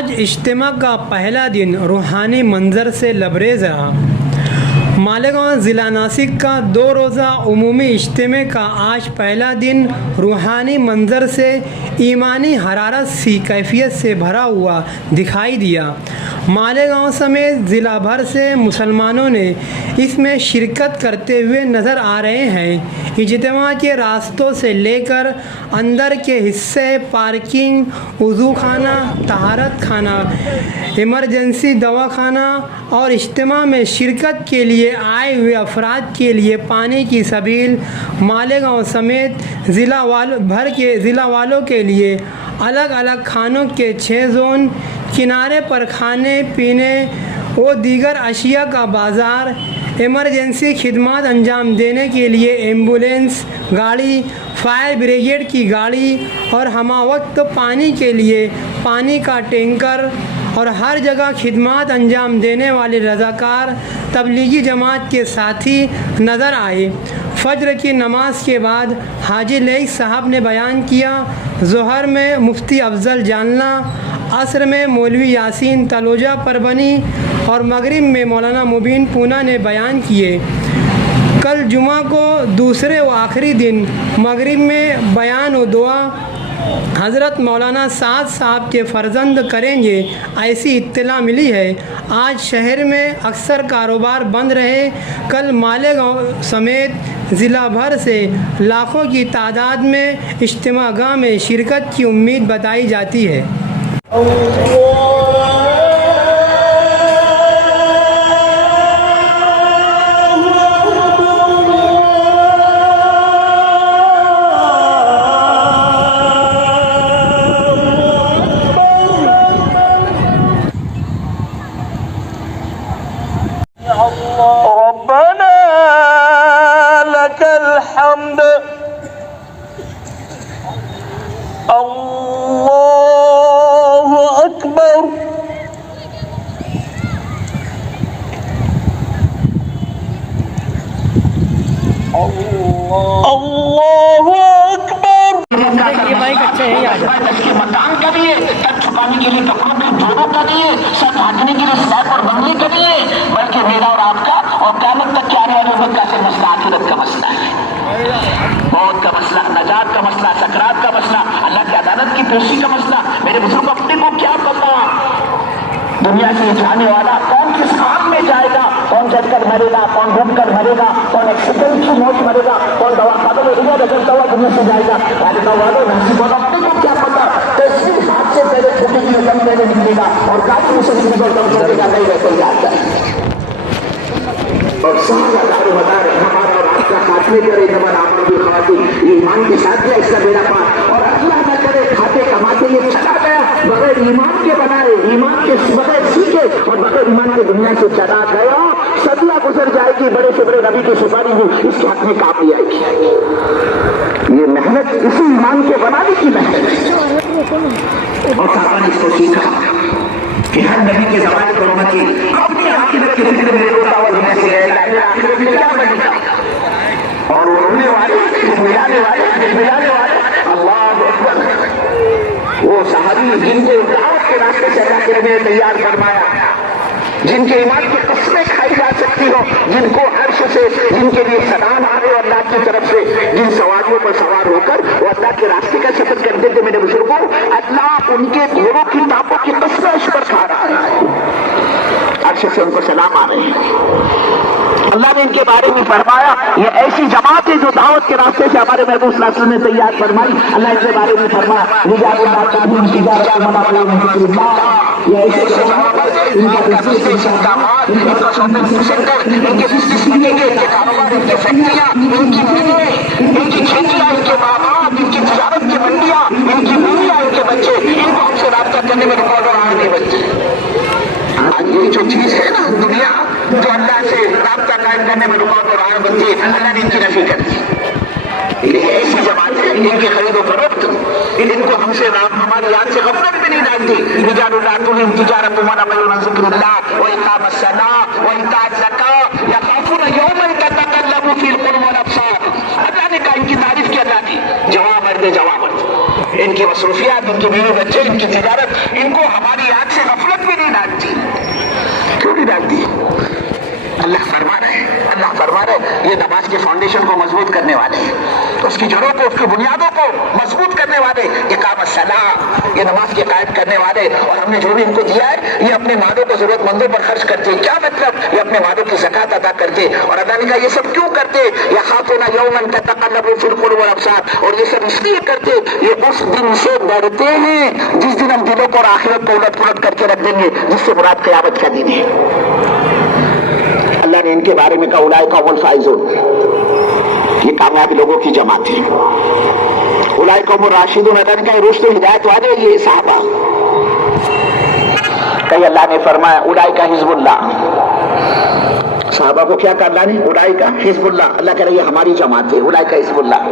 آج اجتماع کا پہلا دن روحانی منظر سے لبریز رہا۔ مالیگاؤں ضلع ناسک کا 2 روزہ عمومی اجتماع کا آج پہلا دن روحانی منظر سے ایمانی حرارت سی کیفیت سے بھرا ہوا دکھائی دیا۔ مالیگاؤں سمیت ضلع بھر سے مسلمانوں نے اس میں شرکت کرتے ہوئے نظر آ رہے ہیں۔ اجتماع کے راستوں سے لے کر اندر کے حصے، پارکنگ، وضو خانہ، طہارت خانہ، ایمرجنسی دواخانہ اور اجتماع میں شرکت کے لیے آئے ہوئے افراد کے لیے پانی کی سبیل، مالیگاؤں سمیت ضلع والوں کے لیے الگ الگ کھانوں کے 6 زون، کنارے پر کھانے پینے و دیگر اشیاء کا بازار، ایمرجنسی خدمات انجام دینے کے لیے ایمبولینس گاڑی، فائر بریگیڈ کی گاڑی اور ہمہ وقت پانی کے لیے پانی کا ٹینکر اور ہر جگہ خدمات انجام دینے والے رضاکار تبلیغی جماعت کے ساتھی نظر آئے۔ فجر کی نماز کے بعد حاجی لیث صاحب نے بیان کیا، ظہر میں مفتی افضل جانلہ، عصر میں مولوی یاسین تلوجہ پربنی اور مغرب میں مولانا مبین پونا نے بیان کیے۔ کل جمعہ کو دوسرے و آخری دن مغرب میں بیان و دعا حضرت مولانا سعد صاحب کے فرزند کریں گے، ایسی اطلاع ملی ہے۔ آج شہر میں اکثر کاروبار بند رہے۔ کل مالیگاؤں سمیت ضلع بھر سے لاکھوں کی تعداد میں اجتماع گاہ میں شرکت کی امید بتائی جاتی ہے۔ ربنا لك الحمد الله أكبر الله أكبر۔ یہ بائک اچھا ہے، مکان کا لیے، سر چھپانے کے لیے کپڑوں کے جوڑوں کا لیے، سر ڈھانکنے کے لیے سلیب اور بننے کے لیے، بلکہ میرا اور آپ کا اور قیامت تک کے آنے والے امت کا سے مسئلہ آخرت کا مسئلہ ہے، موت کا مسئلہ، نجات کا مسئلہ، سکرات کا مسئلہ، اللہ کی عدالت کی پیشی کا مسئلہ۔ میرے بزرگ اپنے کو کیا پتا دنیا سے جانے والا کون کس کام میں جائے گا، کون جل کر مرے گا، کون ڈوب کر مرے گا، کون ایکسیڈنٹ کی موت مرے گا، کون دوا خانوں میں رگڑتا ہوا دنیا سے جائے گا، نصیب والا اپنے کو کیا پتا کیسی ہاتھ سے پہلے چھوٹے کی رقم پہلے نکلے گا اور کافی سے نکلے گا نہیں ویسے جاتا ہے۔ اور سال ہزار ہمارا اور آپ کا خاتمے کرے زبان آمن کی خواتین ایمان کے ساتھ ہے اس کا بیڑا پار، اور اللہ نہ کرے کھاتے کماتے یہ چلا گیا بغیر ایمان کے بنائے، ایمان کے بغیر سیکھے اور بغیر ایمان کے دنیا سے چلا گیا، صدیاں گزر جائے گی، بڑے سے بڑے نبی کی سپاری ہو اس کے حق میں کام نہیں آئے گی۔ یہ محنت اسی ایمان کے بنانے کی محنت ہے، اور صحابہ نے اس کو سیکھا کہ ہر نبی کے زمانے پر امتی اپنی آخرت کے ذکر میں روتا ہوا دنیا سے گئے، آخرت میں کیا بنے گا، اور وہ رونے والے ملانے والے اللہ اکبر، وہ صحابی جن کو دعوت کے راستے سے اللہ کے نبی نے تیار فرمایا، جن کے ایمان کی قسمیں کھائی جا سکتی ہو، جن کو عرش سے جن کے لیے سلام آ رہے اللہ کی طرف سے، جن سواریوں پر سوار ہو کر وہ اللہ کے راستے کا سفر کرتے تھے، میرے بزرگوں اللہ ان کے گھوڑوں کی ٹانپوں کی قسمیں عرش پر کھا رہا ہے، عرش سے ان کو سلام آ رہے ہیں۔ اللہ نے ان کے بارے میں فرمایا یہ ایسی جماعت ہے جو دعوت کے راستے سے ہمارے محبوب صلی اللہ علیہ وسلم نے تیار فرمائی، اللہ ان کے بارے میں فرمایا رجال اللہ تعالیٰ تجارت منافع ذکر اللہ، یہ ایسے جماعت ان کا بزنس اقدامات، ان کا شاپنگ سینٹر، ان کے بزنس ملیں گے، ان کے کاروبار، ان کی فیکٹریاں، ان کی ملیں، ان کی کھیتیاں، ان کے باغات، ان کی تجارت کی منڈیاں، ان کی بیویاں، ان کے بچے، ان کو ہم سے رابطہ کرنے میں رکاوٹ آ نہیں بچے۔ آج یہ جو چیز ہے نا دنیا جو اللہ سے رابطہ قائم کرنے میں رکاوٹ اور بنتی ہے، اللہ نے ان کی نفی کر دی۔ یہ ایسی جماعت ہے ان کی خرید و فروخت ان کو ہم سے ہماری یاد سے غفلت بھی نہیں ڈالتی۔ رجال اللہ تلہم تجارت ولا بیع عن ذکر اللہ واقام الصلاۃ وایتاء الزکاۃ یخافون یوما تتقلب فیہ القلوب والابصار۔ اللہ نے کہا ان کی تعریف کی اللہ کی جواب مرد ان کی مصروفیات، ان کے بیوی بچے، ان کی تجارت، ان کو ہماری آنکھ سے غفلت بھی نہیں ڈالتی. کیوں نہیں ڈالتی؟ اللہ فرما رہے یہ نماز کے فاؤنڈیشن کو مضبوط کرنے والے ہیں، اس کی جڑوں کو، اس کی بنیادوں کو مضبوط کرنے والے، اقامت صلاح، یہ نماز کے قائم کرنے والے. اور ہم نے جو بھی ان کو دیا ہے یہ اپنے مالوں کو ضرورت مندوں پر خرچ کرتے. کیا مطلب؟ یہ اپنے مالوں کی زکات ادا کرتے. اور اللہ نے کہا یہ سب کیوں کرتے؟ یخافون یوما تتقلب فی القلوب والابصار. اور یہ سب اس لیے کرتے، یہ اس دن سے ڈرتے ہیں جس دن ہم دلوں کو اور آخرت کو الٹ پلٹ کر کے رکھ دیں گے، جس سے مراد قیامت کا دن ہے. اللہ نے ان کے بارے میں کہا اولئک هم الفائزون، یہ کامیاب لوگوں کی جماعت ہے. اولئک هم الراشدون، اللہ نے کہا رشد و ہدایت والے یہ صحابہ. کہیں اللہ نے فرمایا اولئک حزب اللہ، صحابہ کو کیا کہا اللہ نے؟ اولئک حزب اللہ. اللہ کہہ رہا ہے یہ ہماری جماعت ہے، اولئک حزب اللہ.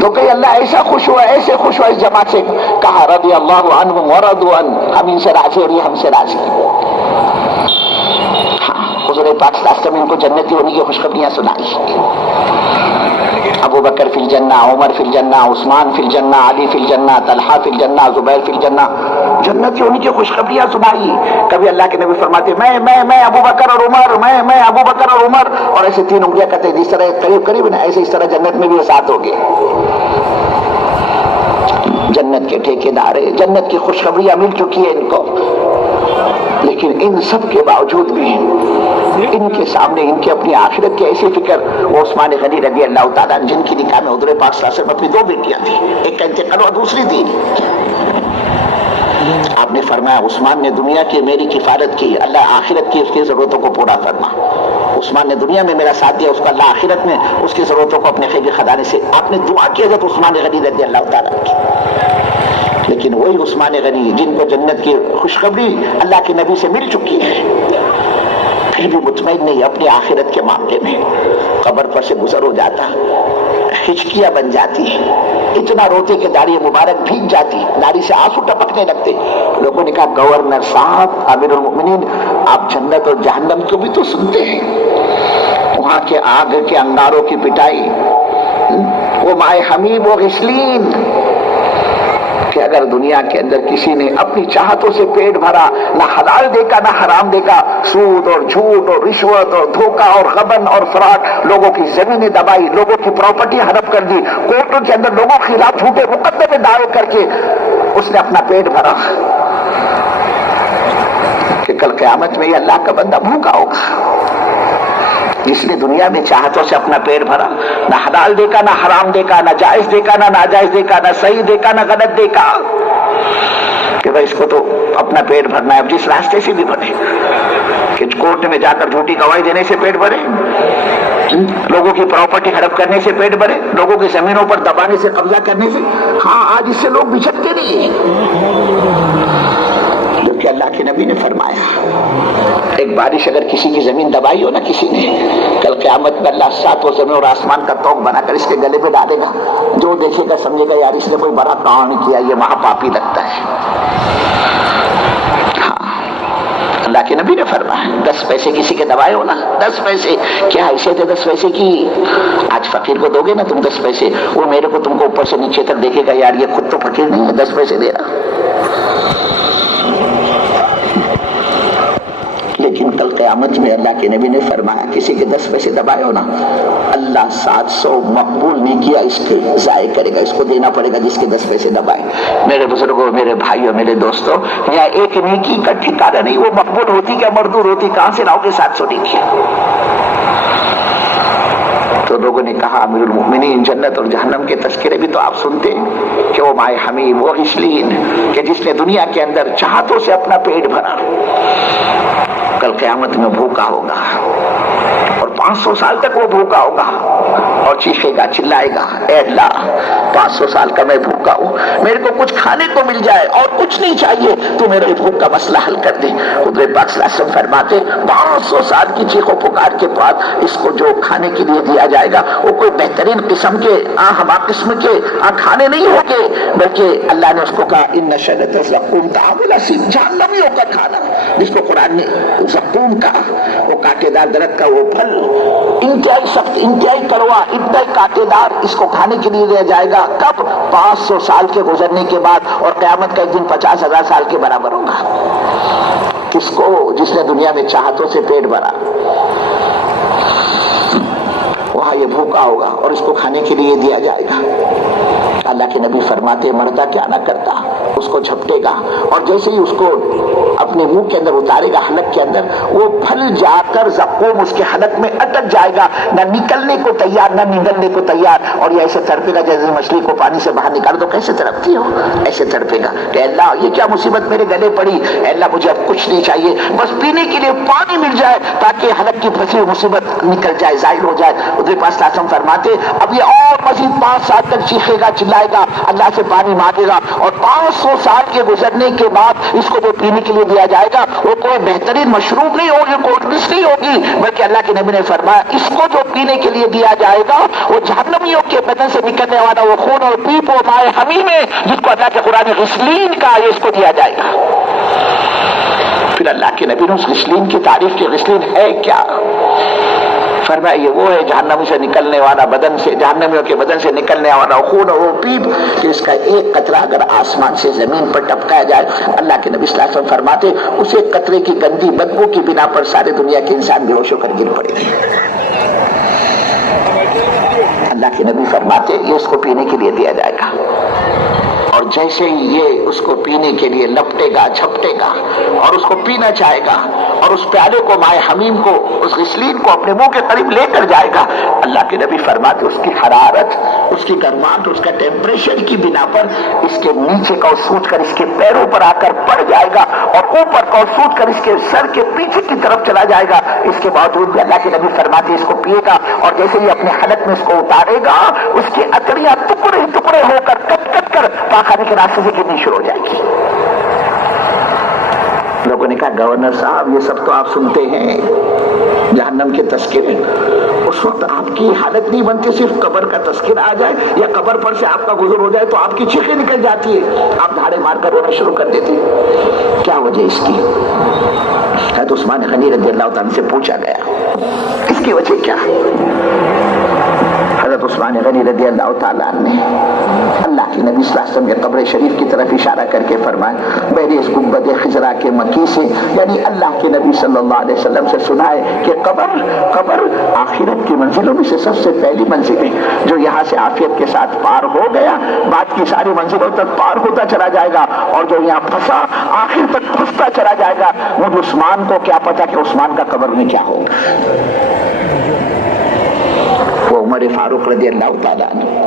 تو کہیں اللہ ایسا خوش ہوا، ایسے خوش ہوا اس جماعت سے، کہا رضی اللہ عنہم ورضوا عنہ، ہم ان سے راضی اور یہ ہم سے راضی. حضور پاک صلی اللہ علیہ وسلم ان کو جنتی ہونے کی خوشخبریاں سنائی. ابو بکر فی الجنہ، عمر فی الجنہ، عثمان فی الجنہ، علی فی الجنہ، طلحہ فی الجنہ، زبیر فی الجنہ، جنتی ہونے کی خوشخبریاں سنائی. کبھی اللہ کے نبی فرماتے میں ابو بکر اور عمر، میں ابو بکر اور عمر، اور ایسے 3 انگلیاں کرتے جس طرح قریب نا، ایسے اس طرح جنت میں بھی وہ ساتھ ہوگے. جنت کے ٹھیکیدار ہیں، جنت کی خوشخبریاں مل چکی ہیں ان کو. لیکن ان سب کے باوجود بھی ان کے سامنے ان کی اپنی آخرت کی ایسی فکر. وہ عثمان غنی رضی اللہ تعالیٰ جن کی نکاح میں حضور پاک صلی اللہ علیہ وسلم اپنی 2 بیٹیاں تھیں، ایک کا انتقال اور دوسری تھی. آپ نے فرمایا عثمان نے دنیا کی میری کفالت کی، اللہ آخرت کی اس کی ضرورتوں کو پورا فرما. عثمان نے دنیا میں میرا ساتھ دیا، اس کو اللہ آخرت میں اس کی ضرورتوں کو اپنے خیبر خزانے سے. آپ نے دعا کی حضرت عثمان غنی رضی اللہ تعالیٰ کی. لیکن وہی عثمان غنی جن کو جنت کی خوشخبری اللہ کے نبی سے مل چکی ہے، پھر بھی مطمئن نہیں اپنی آخرت کے معاملے میں. قبر پر سے گزر ہو جاتا، ہچکیاں بن جاتی، اتنا روتے کہ داڑھی مبارک بھیگ جاتی، داڑھی سے آنسو ٹپکنے لگتے. لوگوں نے کہا گورنر صاحب، امیر المؤمنین، آپ جنت اور جہنم کو بھی تو سنتے ہیں، وہاں کے آگ کے انگاروں کی پٹائی، وہ مائے حمیم و غسلین، کہ اگر دنیا کے اندر کسی نے اپنی چاہتوں سے پیٹ بھرا، نہ حلال دیکھا نہ حرام دیکھا، سود اور جھوٹ اور رشوت اور دھوکہ اور غبن اور فراڈ، لوگوں کی زمینیں دبائی، لوگوں کی پراپرٹی ہڑپ کر دی، کورٹوں کے اندر لوگوں کے خلاف جھوٹے مقدمے دائر کر کے اس نے اپنا پیٹ بھرا، کہ کل قیامت میں یہ اللہ کا بندہ بھوکا ہوگا. جس نے دنیا میں چاہتوں سے اپنا پیٹ بھرا، نہ حلال دیکھا نہ حرام دیکھا، نہ جائز دیکھا نہ ناجائز دیکھا، نہ صحیح دیکھا نہ غلط دیکھا، کہ بھائی اس کو تو اپنا پیٹ بھرنا ہے. اب جس راستے سے بھی بھرے، کہ کورٹ میں جا کر جھوٹی گواہی دینے سے پیٹ بھرے، لوگوں کی پراپرٹی ہڑپ کرنے سے پیٹ بھرے، لوگوں کی زمینوں پر دبانے سے، قبضہ کرنے سے. ہاں آج اس سے لوگ بچھڑتے نہیں ہیں. کہ اللہ کے نبی نے فرمایا ایک بارش اگر کسی کی زمین دبائی ہو نا کسی نے، کل قیامت میں اللہ 7 زمین اور آسمان کا توق بنا کر اس کے گلے پہ ڈالے گا. جو دیکھے گا سمجھے گا یار اس نے کوئی بڑا کام نہیں کیا، یہ مہا پاپی لگتا ہے. ہاں اللہ کے نبی نے فرمایا 10 پیسے کسی کے دبائے ہو نا، 10 پیسے کیا حیثیت ہے 10 پیسے کی؟ آج فقیر کو دو گے نا تم 10 پیسے، وہ میرے کو تم کو اوپر سے نیچے تک دیکھے گا یار یہ خود تو فقیر نہیں ہے، 10 پیسے دے رہا. لیکن کل قیامت میں اللہ کے نبی نے فرمایا کسی کے 10 پیسے دبائے ہو نا، اللہ 700 مقبول نیکیاں اس کے ضائع کرے گا، اس کو دینا پڑے گا جس کے 10 پیسے دبائے. میرے بزرگوں، میرے بھائیوں، میرے دوستوں، یہاں ایک نیکی کا ٹھکانہ نہیں، وہ مقبول ہوتی کیا مردود ہوتی، کہاں سے لاؤ گے 700 نیکیاں؟ تو لوگوں نے کہا امیر المؤمنین جنت اور جہنم کے تذکرے بھی تو آپ سنتے ہیں کہ وہ مائے حمیم وہ غسلین، کہ جس نے دنیا کے اندر چاہتوں سے اپنا پیٹ بھرا کل قیامت میں بھوکا ہوگا، اور 500 سال تک وہ بھوکا ہوگا اور چیخے گا چلائے گا، اے اللہ 500 سال کا میں بھوکا ہوں، میرے کو کچھ کھانے کو مل جائے اور کچھ نہیں چاہیے، تو میرے بھوک کا مسئلہ حل کر دے. حضور پاک صلی اللہ علیہ وسلم فرماتے 500 سال کی چیخ و پکار کے بعد اس کو جو کھانے کے لیے دیا جائے گا وہ کوئی بہترین قسم کے ہما قسم کے کھانے نہیں ہوں گے، بلکہ اللہ نے اس کو کہا ان شجرۃ الزقوم طعام الاسیم، جہنمیوں کا کھانا، جس کو قرآن نے زقوم کا، وہ کانٹے دار درخت کا وہ پھل انتہائی سخت، انتہائی کڑوا، اتنا کانٹے دار اس کو کھانے کے لیے دیا جائے گا. کب؟ 500 سال کے گزرنے کے بعد. اور قیامت کا ایک دن 50,000 سال کے برابر ہوگا. کس کو؟ جس نے دنیا میں چاہتوں سے پیٹ بھرا. وہاں یہ بھوکا ہوگا اور اس کو کھانے کے لیے دیا جائے گا. اللہ کے نبی فرماتے مرتا کیا نہ کرتا, اس کو جھپٹے گا اور جیسے ہی اس کو اپنے منہ کے اندر اتارے گا حلق کے اندر, وہ پھل جا کر زقوم اس کے حلق میں اٹک جائے گا, نہ نکلنے کو تیار نہ نگلنے کو تیار. اور یہ ایسے تڑپے گا جیسے مچھلی کو پانی سے باہر نکال دو کیسے تڑپتی ہو, ایسے تڑپے گا کہ اللہ یہ کیا مصیبت میرے گلے پڑی, اللہ مجھے اب کچھ نہیں چاہیے, بس پینے کے لیے پانی مل جائے تاکہ حلق کی پھنسی ہوئی مصیبت نکل جائے, ظاہر ہو جائے. ادھر پاس لازم فرماتے اب یہ اور مزید 5 سال تک چیخے گا, چلائے گا, اللہ سے پانی مانگے گا. اور 500 سال کے گزرنے کے بعد اس کو جو پینے کے لیے دیا جائے گا وہ کوئی بہترین مشروب نہیں ہوگی, کولڈ ڈرنکس نہیں ہوگی, بلکہ اللہ کے نبی نے فرمایا اس کو جو پینے کے لیے دیا جائے گا وہ جہنمیوں کے بدن سے نکلنے والا وہ خون اور پیپ و مائے حمیم ہے جس کو اللہ کے قرآن نے غسلین کہا, یہ اس کو دیا جائے گا. پھر اللہ کے نبی نے اس غسلین کی تعریف کی. غسلین ہے کیا؟ فرمایا یہ وہ ہے جہنم سے نکلنے والا بدن سے, جہنمیوں کے بدن سے نکلنے والا خون اور وہ پیپ کہ اس کا ایک قطرہ اگر آسمان سے زمین پر ٹپکایا جائے, اللہ کے نبی صلی اللہ علیہ وسلم فرماتے اس ایک قطرے کی گندی بدبو کی بنا پر سارے دنیا کے انسان بے ہوش ہو کر گر پڑے گے. اللہ کے نبی فرماتے یہ اس کو پینے کے لیے دیا جائے گا اور جیسے ہی یہ اس کو پینے کے لیے لپٹے گا, جھپٹے گا اور اس کو پینا چاہے گا اور اس پیالے کو مائے حمیم کو, اس غسلین کو اپنے منہ کے قریب لے کر جائے گا, اللہ کے نبی فرماتے اس کی حرارت, اس کی گرماہٹ, اس کا ٹیمپریچر کی بنا پر اس کے نیچے کا سوٹ کر اس کے پیروں پر آ کر پڑ جائے گا اور اوپر کا سوٹ کر اس کے سر کے پیچھے کی طرف چلا جائے گا. اس کے باوجود بھی اللہ کے نبی فرماتے اس کو پیے گا اور جیسے ہی اپنے حلق میں اس کو اتارے گا اس کی اکڑیاں ٹکڑے ٹکڑے ہو کر کٹ کٹ کر پاخانے کے راستے سے گرنی شروع ہو جائے گی. لوگوں نے کہا گورنر صاحب یہ سب تو آپ سنتے ہیں جہنم کے تذکرے, اس وقت آپ کی حالت نہیں بنتی صرف قبر کا تذکرہ آ جائے یا قبر پر سے آپ کا گزر ہو جائے تو آپ کی چیخیں نکل جاتی ہے, آپ دھاڑے مار کر رونا شروع کر دیتے. کیا وجہ اس کی؟ حضرت عثمان غنی رضی اللہ تعالیٰ سے پوچھا گیا اس کی وجہ کیا؟ حضرت عثمان غنی رضی اللہ تعالیٰ نے اللہ کے نبی صلی اللہ علیہ وسلم کے قبر شریف کی طرف اشارہ کر کے فرمایا میں نے اس گنبد خضرا کے مکی سے یعنی اللہ کے نبی صلی اللہ علیہ وسلم سے سنا ہے کہ قبر آخرت کی منزلوں میں سے سب سے پہلی منزل ہے. جو یہاں سے عافیت کے ساتھ پار ہو گیا بعد کی ساری منزلوں تک پار ہوتا چلا جائے گا اور جو یہاں پھنسا آخر تک پھنستا چلا جائے گا. مجھے عثمان کو کیا پتا کہ عثمان کا قبر میں کیا ہوگا. وہ عمر فاروق رضی اللہ تعالیٰ عنہ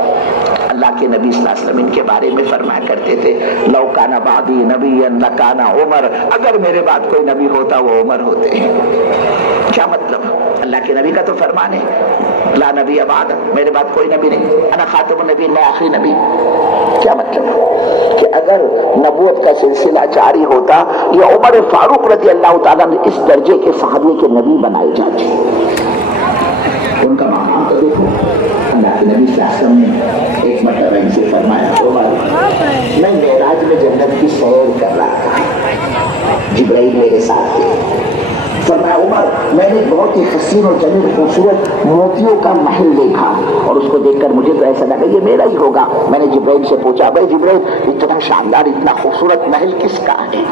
اللہ کے نبی صلی اللہ علیہ وسلم ان کے بارے میں فرمایا کرتے تھے لو کان بعدی نبی لکان عمر, اگر میرے بعد کوئی نبی ہوتا وہ عمر ہوتے. کیا مطلب؟ اللہ کے نبی کا تو فرمان ہے لا نبی بعد, میرے بعد کوئی نبی نہیں, انا خاتم النبی, میں آخری نبی. کیا مطلب کہ اگر نبوت کا سلسلہ جاری ہوتا یہ عمر فاروق رضی اللہ تعالیٰ نے اس درجے کے صحابی کے نبی بنائے جاتے. ان کا مقام تو دیکھو. اللہ کے نبی صلی اللہ علیہ وسلم نے ایک مرتبہ ان سے فرمایا عمر میں معراج میں جنت کی سیر کر رہا تھا, جبرائیل میرے ساتھ تھے. فرمایا عمر میں نے بہت ہی حسین اور جمیل خوبصورت موتیوں کا محل دیکھا اور اس کو دیکھ کر مجھے تو ایسا لگا یہ میرا ہی ہوگا. میں نے جبرائیل سے پوچھا بھائی جبرائیل اتنا شاندار اتنا خوبصورت محل کس کا ہے؟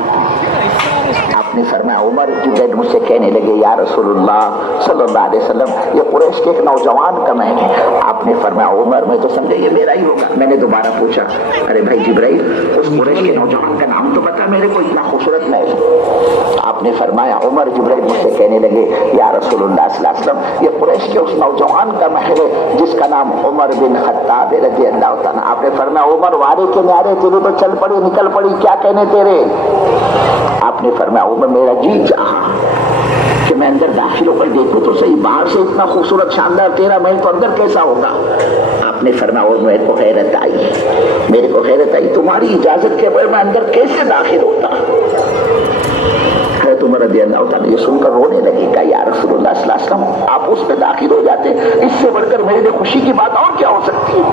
آپ نے فرمایا عمر جبرائیل مجھ سے کہنے لگے یا رسول اللہ صلی اللہ علیہ وسلم یہ قریش کے ایک نوجوان کا محل ہے. آپ نے فرمایا عمر میں تو سمجھا یہ میرا ہی ہوگا. میں نے دوبارہ پوچھا ارے بھائی جبرائیل اس قریش کے نوجوان کا نام تو بتا میرے کو, اتنا خوبصورت محل. آپ نے فرمایا عمر جبرائیل مجھ سے کہنے لگے یا رسول اللہ صلی اللہ علیہ وسلم یہ قریش کے اس نوجوان کا محل ہے جس کا نام عمر بن خطاب رضی اللہ تعالیٰ. آپ نے فرمایا عمر وعدے کے نعرے تیرے تو چل پڑے نکل پڑی, کیا کہنے تیرے؟ آپ نے فرمایا عمر میرا جی چاہا کہ میں اندر داخل ہو کر دیکھوں تو صحیح, باہر سے اتنا خوبصورت شاندار تیرا محل تو اندر کیسا ہوگا؟ آپ نے فرمایا اور میرے کو حیرت آئی تمہاری اجازت کے بغیر میں اندر کیسے داخل ہوتا؟ حضرت عمر رضی اللہ تعالیٰ یہ سن کر رونے لگے کہ یا رسول اللہ صلی اللہ علیہ وسلم آپ اس میں داخل ہو جاتے, اس سے بڑھ کر میرے لیے خوشی کی بات اور کیا ہو سکتی ہے.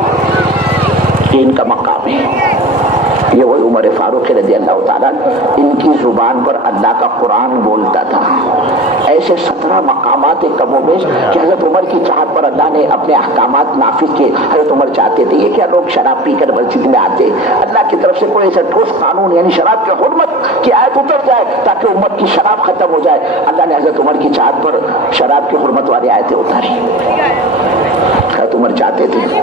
یہ ان کا مقام ہے, یہ وہی عمر فاروق رضی اللہ تعالیٰ، ان کی زبان پر اللہ کا قرآن بولتا تھا۔ ایسے 17 مقامات کم و بیش کہ حضرت عمر کی چاہت پر اللہ نے اپنے احکامات نافذ کیے۔ حضرت عمر چاہتے تھے یہ کیا لوگ شراب پی کر مسجد میں آتے، اللہ کی طرف سے کوئی ایسا ٹھوس قانون یعنی شراب کی حرمت کی آیت اتر جائے تاکہ امت کی شراب ختم ہو جائے۔ اللہ نے حضرت عمر کی چاہت پر شراب کی حرمت والی آیتیں اتاری۔ حضرت عمر چاہتے تھے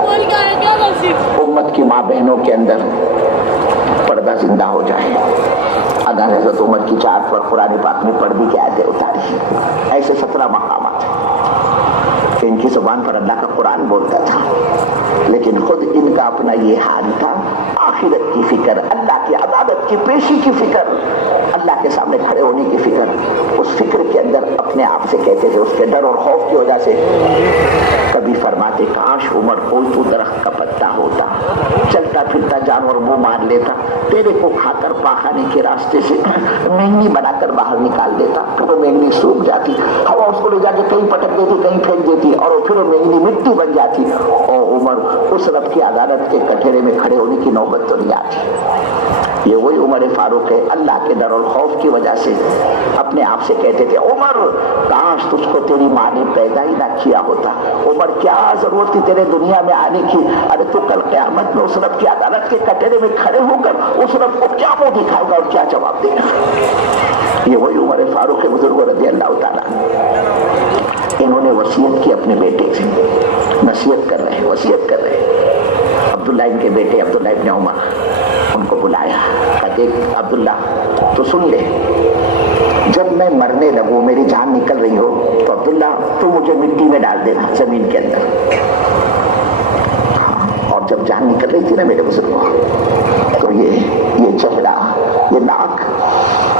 امت کی ماں بہنوں کے اندر پردہ زندہ ہو جائے۔ اللہ نے حضرت عمر کی چاہت پر قرآن پاک میں پردے کی آیتیں اتاری۔ ایسے 17 مقامات کہ ان کی زبان پر اللہ کا قرآن بولتا تھا، لیکن خود ان کا اپنا یہ حال تھا، آخرت کی فکر، اللہ کی عدالت کی پیشی کی فکر، اللہ کے سامنے کھڑے ہونے کی فکر۔ اس فکر کے اندر اپنے آپ سے کہتے تھے، اس کے ڈر اور خوف کی وجہ سے کبھی فرماتے کاش عمر کوئی تو درخت کا پتا ہوتا، چلتا پھرتا جانور منہ مار لیتا، تیرے کو کھا کر پاخانے کے راستے سے مینگنی بنا کر باہر نکال دیتا، پھر وہ مینگنی سوکھ جاتی، ہوا اس کو لے جا کے کہیں پٹک دیتی کہیں پھینک دیتی اور پھر وہ مینگنی مٹی بن جاتی، اور عمر اس رب کی عدالت کے کٹہرے میں کھڑے ہونے کی نوبت تو نہیں آتی۔ یہ وہی عمر فاروق ہے، اللہ کے ڈر اور خوف کی وجہ سے اپنے آپ سے کہتے تھے عمر کاش تجھ کو تیری ماں نے پیدا ہی نہ کیا ہوتا، عمر کیا ضرورت تھی تیرے دنیا میں آنے کی، ارے تو کل قیامت میں اس رب کی عدالت کے کٹہرے میں کھڑے ہو کر اس رب کو کیا منہ دکھائے گا اور کیا جواب دے گا۔ یہ وہی عمر فاروق بزرگ رضی اللہ تعالیٰ، انہوں نے وصیت کی اپنے بیٹے سے، نصیحت کر رہے، وصیت کر رہے۔ عبداللہ ان کے بیٹے عبداللہ ابن عمر ان کو بلایا، کہا دیکھ عبداللہ تو سن لے، جب میں مرنے لگوں میری جان نکل رہی ہو تو عبداللہ تو مجھے مٹی میں ڈال دینا زمین کے اندر، اور جب جان نکل رہی تھی نا میرے بزرگوں تو یہ چہرہ، یہ ناک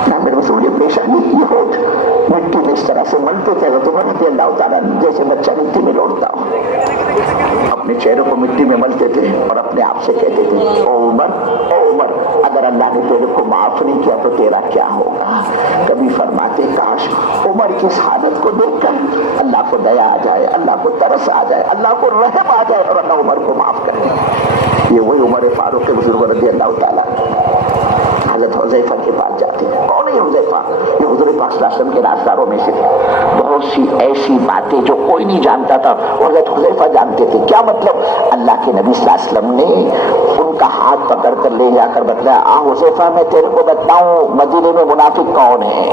نہ میرے بزرگ، یہ پیشانی، یہ ہونٹ مٹی میں اس طرح سے ملتے تھے حضرت عمر رضی اللہ تعالیٰ جیسے بچہ مٹی میں لوٹتا ہو، اپنے چہرے کو مٹی میں ملتے تھے اور اپنے آپ سے کہتے تھے او عمر اگر اللہ نے تیرے کو معاف نہیں کیا تو تیرا کیا ہوگا۔ کبھی فرماتے کاش عمر کی اس حالت کو دیکھ کر اللہ کو دیا آ جائے، اللہ کو ترس آ جائے، اللہ کو رحم آ جائے اور اللہ عمر کو معاف کر دے۔ یہ وہی عمر فاروق بزرگ رضی اللہ تعالیٰ حضرت حذیفہ کے پاس جاتے ہیں۔ کون ہے حذیفہ؟ یہ حضور پاک صلی اللہ علیہ وسلم کے رازداروں میں سے تھے۔ بہت سی ایسی باتیں جو کوئی نہیں جانتا تھا اور حضرت حذیفہ جانتے تھے۔ کیا مطلب؟ اللہ کے نبی صلی اللہ علیہ وسلم نے ان کا ہاتھ پکڑ کر لے جا کر بتلایا حذیفہ میں تیرے کو بتاؤں مدینے میں منافق کون ہے،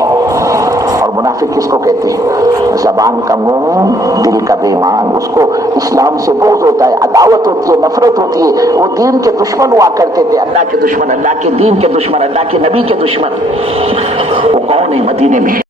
اور منافق کس کو کہتے ہیں؟ زبان کا منہ دل کا بے ایمان، اس کو اسلام سے بغض ہوتا ہے، عداوت ہوتی ہے، نفرت ہوتی ہے، وہ دین کے دشمن ہوا کرتے تھے، اللہ کے دشمن، اللہ کے دین کے دشمن، اللہ کے نبی کے دشمن۔ وہ کون ہے مدینے میں؟